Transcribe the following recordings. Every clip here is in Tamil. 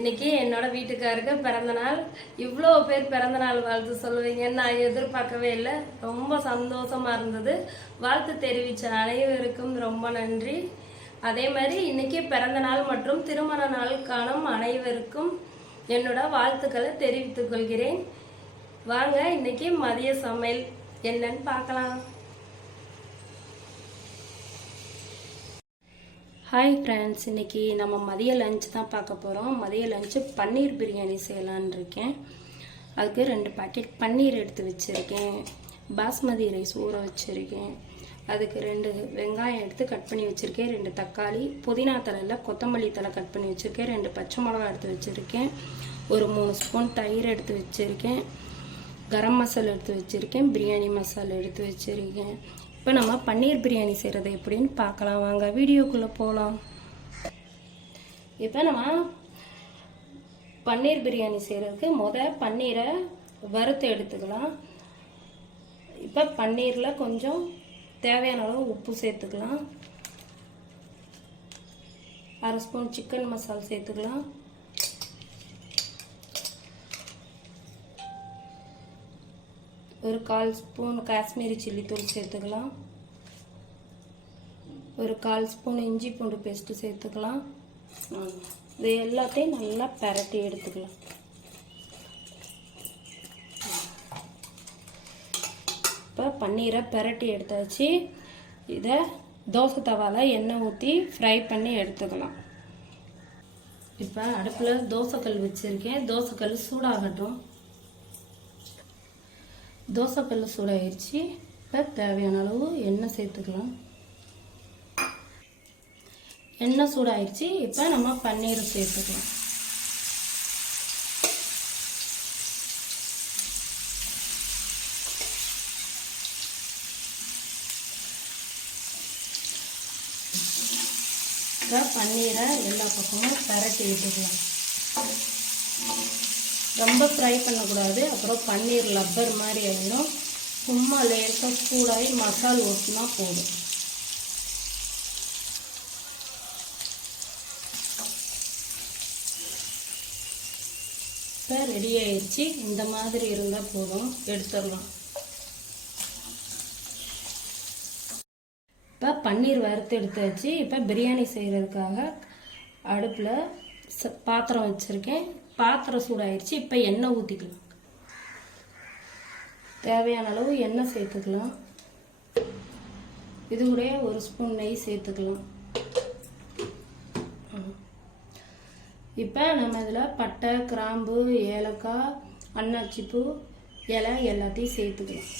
இன்னைக்கு என்னோட வீட்டுக்காருக்கு பிறந்த நாள். இவ்வளோ பேர் பிறந்த நாள் வாழ்த்து சொல்லுவீங்கன்னு நான் எதிர்பார்க்கவே இல்லை. ரொம்ப சந்தோஷமா இருந்தது. வாழ்த்து தெரிவித்த அனைவருக்கும் ரொம்ப நன்றி. அதே மாதிரி இன்னைக்கு பிறந்த நாள் மற்றும் திருமண நாள் காணும் அனைவருக்கும் என்னோட வாழ்த்துக்களை தெரிவித்துக் கொள்கிறேன். வாங்க இன்னைக்கு மதிய சமையல் என்னன்னு பார்க்கலாம். ஹாய் ஃப்ரெண்ட்ஸ் இன்னைக்கு நம்ம மதிய லஞ்ச் தான் பார்க்க போகிறோம் மதிய லஞ்சு பன்னீர் பிரியாணி செய்யலான் இருக்கேன். அதுக்கு ரெண்டு பாக்கெட் பன்னீர் எடுத்து வச்சுருக்கேன். பாஸ்மதி ரைஸ் ஊற வச்சுருக்கேன். அதுக்கு ரெண்டு வெங்காயம் எடுத்து கட் பண்ணி வச்சுருக்கேன். ரெண்டு தக்காளி புதினா தலையில் கொத்தமல்லி தலை கட் பண்ணி வச்சுருக்கேன். ரெண்டு பச்சை மிளகா எடுத்து வச்சுருக்கேன். ஒரு மூணு ஸ்பூன் தயிர் எடுத்து வச்சுருக்கேன். கரம் மசாலா எடுத்து வச்சுருக்கேன். பிரியாணி மசாலா எடுத்து வச்சுருக்கேன். இப்போ நம்ம பன்னீர் பிரியாணி செய்கிறது எப்படின்னு பார்க்கலாம். வாங்க வீடியோக்குள்ளே போகலாம் இப்போ நம்ம பன்னீர் பிரியாணி செய்கிறதுக்கு முத பன்னீரை வறுத்து எடுத்துக்கலாம். இப்போ பன்னீரில் கொஞ்சம் தேவையான அளவு உப்பு சேர்த்துக்கலாம். அரை ஸ்பூன் சிக்கன் மசாலா சேர்த்துக்கலாம். ஒரு கால் ஸ்பூன் காஷ்மீரி சில்லி தூள் சேர்த்துக்கலாம். ஒரு கால் ஸ்பூன் இஞ்சி பூண்டு பேஸ்ட்டு சேர்த்துக்கலாம். இது எல்லாத்தையும் நல்லா பரட்டி எடுத்துக்கலாம். இப்போ பன்னீரை பரட்டி எடுத்தாச்சு. இதை தோசை தவாவில் எண்ணெய் ஊற்றி ஃப்ரை பண்ணி எடுத்துக்கலாம். இப்போ அடுப்பில் தோசைக்கல் வச்சுருக்கேன். தோசைக்கல் சூடாகட்டும். தோசைக்கல் சூடாயிருச்சு. இப்போ தேவையான அளவு எண்ணெய் சேர்த்துக்கலாம். எண்ணெய் சூடாயிருச்சு. இப்போ நம்ம பன்னீர் சேர்த்துக்கலாம். இப்போ பன்னீரை எல்லா பக்கமும் பரட்டி விட்டுக்கலாம். ரொம்ப ஃப்ரை பண்ணக்கூடாது. அப்புறம் பன்னீர் லப்பர் மாதிரி ஆகிடும் சும்மா லேசாக சூடாகி மசால் ஊற்றினா போதும். இப்போ ரெடி ஆயிடுச்சு இந்த மாதிரி இருந்தால் போதும். எடுத்துடலாம். இப்போ பன்னீர் வறுத்து எடுத்தாச்சு. இப்போ பிரியாணி செய்கிறதுக்காக அடுப்பில் ச- பாத்திரம் வச்சுருக்கேன். பாத்திரம் சூடாயிருச்சு இப்போ எண்ணெய் ஊற்றிக்கலாம் தேவையான அளவு எண்ணெய் சேர்த்துக்கலாம். இது கூட ஒரு ஸ்பூன் நெய் சேர்த்துக்கலாம். இப்போ நம்ம இதில் பட்டை கிராம்பு ஏலக்காய் அன்னாச்சிப்பூ இலை எல்லாத்தையும் சேர்த்துக்கலாம்.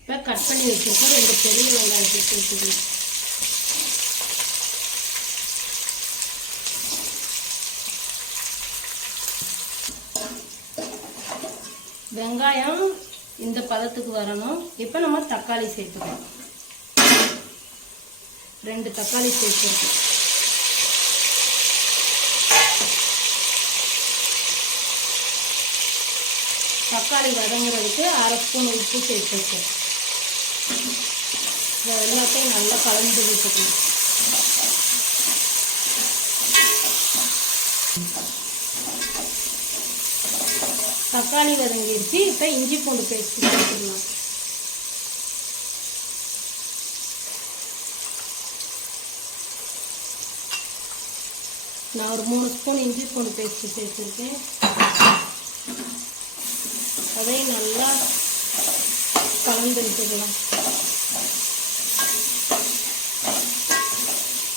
இப்போ கட் பண்ணி வச்சுருக்கோம் ரெண்டு பெரிய வெங்காயத்தை சேர்த்துக்கலாம். வெங்காயம் இந்த பதத்துக்கு வரணும். இப்போ நம்ம தக்காளி சேர்த்துக்கலாம் ரெண்டு தக்காளி சேர்த்துருக்கோம் தக்காளி வதங்குறதுக்கு அரை ஸ்பூன் உப்பு சேர்த்துருக்கோம் இதை எல்லாத்தையும் நல்லா கலந்து விட்டுக்கணும். தக்காளி வதங்கிருச்சு. இப்போ இஞ்சி பூண்டு பேஸ்ட் சேர்த்துக்கலாம் நான் ஒரு மூணு ஸ்பூன் இஞ்சி பூண்டு பேஸ்ட் சேர்த்துருக்கேன். அதையும் நல்லா கலந்து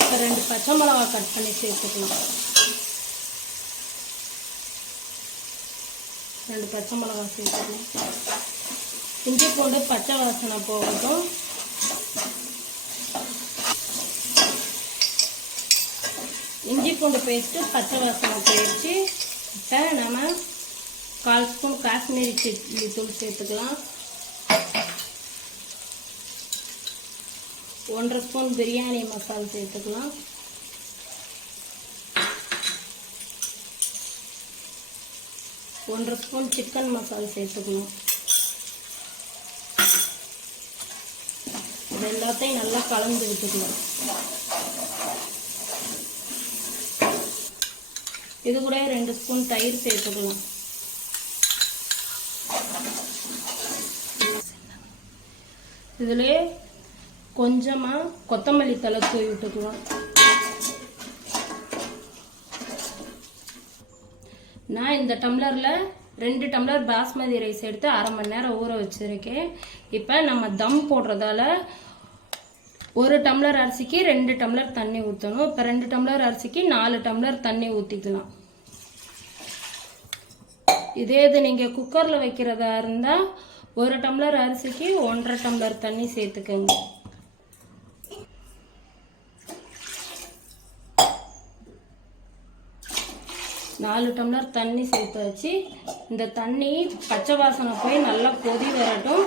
இப்போ ரெண்டு பச்சை மிளகா கட் பண்ணி சேர்த்துக்கலாம். ரெண்டு பச்சை மிளகா சேர்த்துக்கலாம் இஞ்சி பூண்டு பச்சை வாசனை போகட்டும். இஞ்சி பூண்டு பேஸ்ட்டு பச்சை வாசனை போயிடுச்சு. இப்போ நம்ம கால் ஸ்பூன் காஷ்மீரி சில்லி தூள் சேர்த்துக்கலாம். ஒன்றரை ஸ்பூன் பிரியாணி மசாலா சேர்த்துக்கலாம். ஒன்றரை ஸ்பூன் சிக்கன் மசாலா சேர்த்துக்கணும். இது எல்லாத்தையும் நல்லா கலந்து விட்டுக்கணும். இது கூட ரெண்டு ஸ்பூன் தயிர் சேர்த்துக்கலாம். இதில் கொஞ்சமாக கொத்தமல்லி தலை தூவி விட்டுக்குவோம் நான் இந்த டம்ளரில் ரெண்டு டம்ளர் பாஸ்மதி ரைஸ் எடுத்து அரை மணி நேரம் ஊற வச்சுருக்கேன். இப்போ நம்ம தம் போடுறதால ஒரு டம்ளர் அரிசிக்கு ரெண்டு டம்ளர் தண்ணி ஊற்றணும் இப்போ ரெண்டு டம்ளர் அரிசிக்கு நாலு டம்ளர் தண்ணி ஊற்றிக்கலாம் இதே இது நீங்கள் குக்கரில் வைக்கிறதா இருந்தால் ஒரு டம்ளர் அரிசிக்கு ஒன்றரை டம்ளர் தண்ணி சேர்த்துக்கோங்க. நாலு டம்ளர் தண்ணி சேர்த்து வச்சு இந்த தண்ணி பச்சை வாசனை போய் நல்லா கொதி வரட்டும்.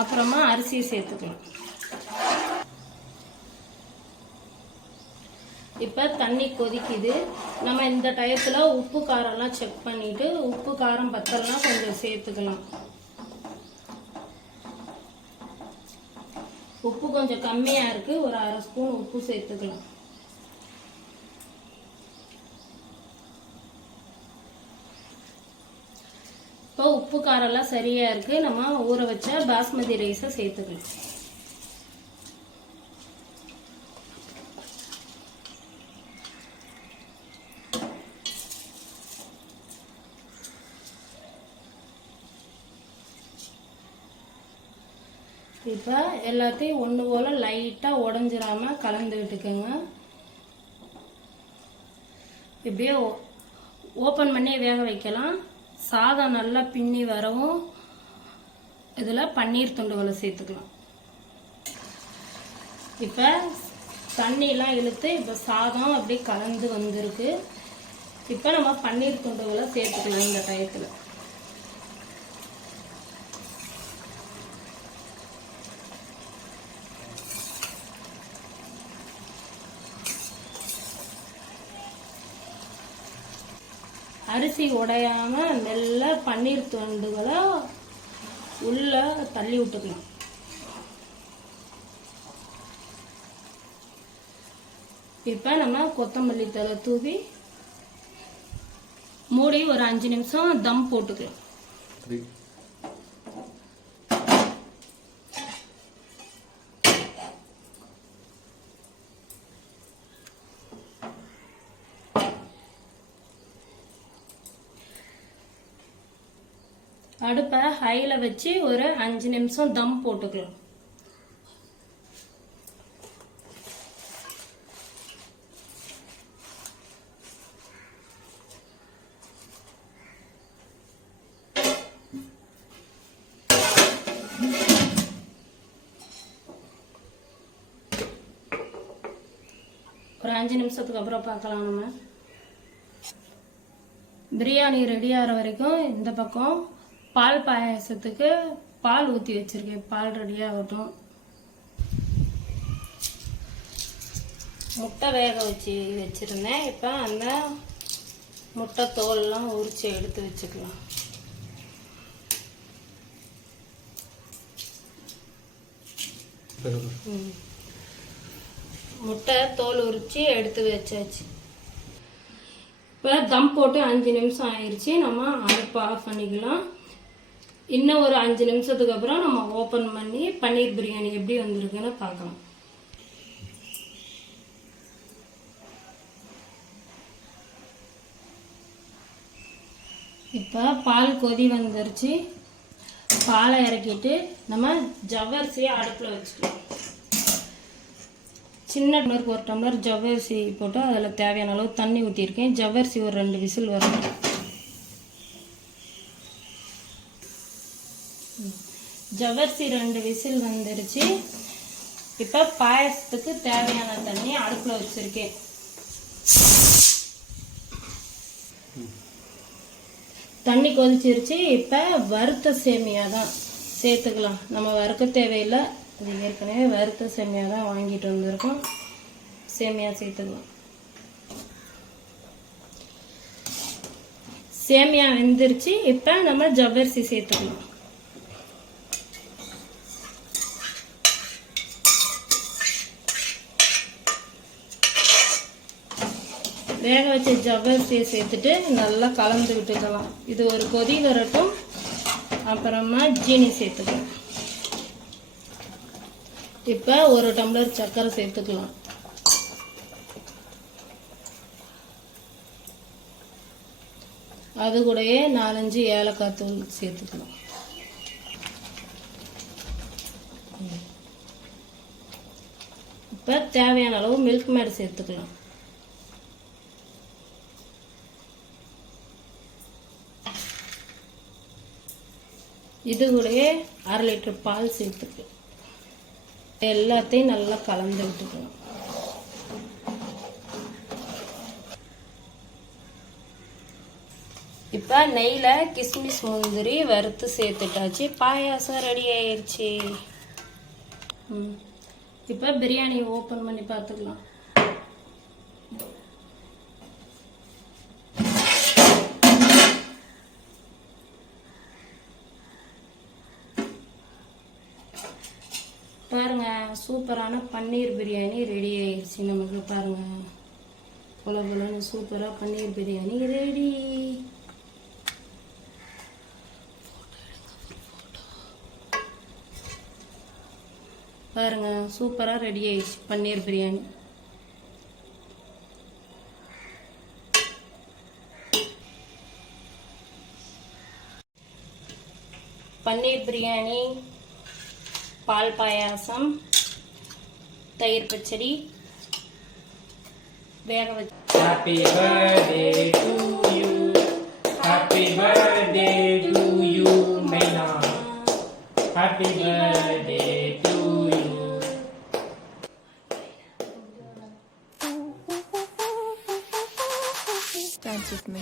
அப்புறமா அரிசியை சேர்த்துக்கலாம். இப்போ தண்ணி கொதிக்குது. நம்ம இந்த டயத்தில் உப்பு காரம்லாம் செக் பண்ணிவிட்டு உப்பு காரம் பத்தலாம் கொஞ்சம் சேர்த்துக்கலாம். உப்பு கொஞ்சம் கம்மியாக இருக்குது ஒரு அரை ஸ்பூன் உப்பு சேர்த்துக்கலாம். இப்போ உப்பு காரம்லாம் சரியாக இருக்குது நம்ம ஊற வச்ச பாஸ்மதி ரைஸை சேர்த்துக்கலாம் இப்போ எல்லாத்தையும் ஒன்று போல் லைட்டாக உடஞ்சிராம கலந்துக்கிட்டுக்குங்க இப்படியே இப்படியே ஓப்பன் பண்ணி வேக வைக்கலாம். சாதம் நல்லா பின்னி வரவும் இதில் பன்னீர் துண்டுகளை சேர்த்துக்கலாம். இப்போ தண்ணியெலாம் இழுத்து இப்போ சாதம் அப்படியே கலந்து வந்திருக்கு. இப்போ நம்ம பன்னீர் துண்டுகளை சேர்த்துக்கலாம் இந்த டயத்தில். அரிசி உடையாம மெல்ல பன்னீர் துண்டுகளை உள்ள தள்ளி விட்டுக்கலாம். இப்போ நம்ம கொத்தமல்லி தலை தூவி மூடி ஒரு அஞ்சு நிமிஷம் தம் போட்டுக்கலாம். அடுப்பை ஹையில் வச்சு ஒரு அஞ்சு நிமிஷம் தம் போட்டுக்கலாம். ஒரு அஞ்சு நிமிஷத்துக்கு அப்புறம் பார்க்கலாம் நம்ம. பிரியாணி ரெடி ஆகிற வரைக்கும் இந்த பக்கம் பால் பாயாசத்துக்கு பால் ஊற்றி வச்சிருக்கேன். பால் ரெடி ஆகட்டும். முட்டை வேக வச்சு வச்சுருந்தேன். இப்போ அந்த முட்டை தோல்லாம் உரிச்சு எடுத்து வச்சுக்கலாம். முட்டை தோல் உரிச்சு எடுத்து வச்சாச்சு. இப்போ தம் போட்டு அஞ்சு நிமிஷம் ஆயிடுச்சு நம்ம அடுப்பை ஆஃப் பண்ணிக்கலாம். இன்னும் ஒரு அஞ்சு நிமிஷத்துக்கு அப்புறம் நம்ம ஓப்பன் பண்ணி பன்னீர் பிரியாணி எப்படி வந்திருக்குன்னு பார்க்கலாம். இப்போ பால் கொதி வந்துருச்சு. பாலை இறக்கிட்டு நம்ம ஜவ்வரிசியை அடுப்பில் வச்சுக்கலாம். சின்ன டம்ளருக்கு ஒரு டம்ளர் ஜவ்வரிசி போட்டு அதில் தேவையான அளவு தண்ணி ஊற்றிருக்கேன் ஜவ்வரிசி ஒரு ரெண்டு விசில் வரும் ஜவ்வரிசி ரெண்டு விசில் வந்துருச்சு. இப்போ பாயசத்துக்கு தேவையான தண்ணி அடுப்பில் வச்சுருக்கேன். தண்ணி கொதிச்சிருச்சு. இப்போ வறுத்த சேமியா தான் சேர்த்துக்கலாம். நம்ம வறுக்க தேவையில்லை. இது ஏற்கனவே வறுத்த சேமியா தான் வாங்கிட்டு வந்திருக்கோம். சேமியா சேர்த்துக்கலாம். சேமியா வெந்துருச்சு. இப்போ நம்ம ஜவ்வரிசி சேர்த்துக்கலாம். வேக வச்ச ஜவ்வரிசியை சேர்த்துட்டு நல்லா கலந்து விட்டுக்கலாம். இது ஒரு கொதி வரட்டும். அப்புறமா ஜீனி சேர்த்துக்கலாம். இப்போ ஒரு டம்ளர் சர்க்கரை சேர்த்துக்கலாம். அது கூடயே நாலஞ்சு ஏலக்காய் தூள் சேர்த்துக்கலாம். இப்போ தேவையான அளவு மில்க் மேட் சேர்த்துக்கலாம். இது கூடயே அரை லிட்டர் பால் சேர்த்துக்கலாம் எல்லாத்தையும் நல்லா கலந்து விட்டுக்கலாம் இப்போ நெய்யில் கிஸ்மிஸ் முந்திரி வறுத்து சேர்த்துட்டாச்சு. பாயாசம் ரெடி ஆயிடுச்சு ம். இப்போ பிரியாணி ஓப்பன் பண்ணி பார்த்துக்கலாம். பாருங்க சூப்பரான பன்னீர் பிரியாணி ரெடி ஆயிடுச்சு நமக்கு பாருங்க. புல புலன்னு சூப்பராக பன்னீர் பிரியாணி ரெடி பாருங்க சூப்பராக ரெடி ஆயிடுச்சு பன்னீர் பிரியாணி. பன்னீர் பிரியாணி பால் பாயாசம் தயிர் பச்சடி வேக வச்சு Happy birthday to you. Happy birthday to you, Maina. Happy birthday to you. Dance with me.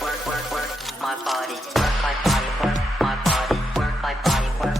work, work, work, my body, work my body, work my body, work my body, work.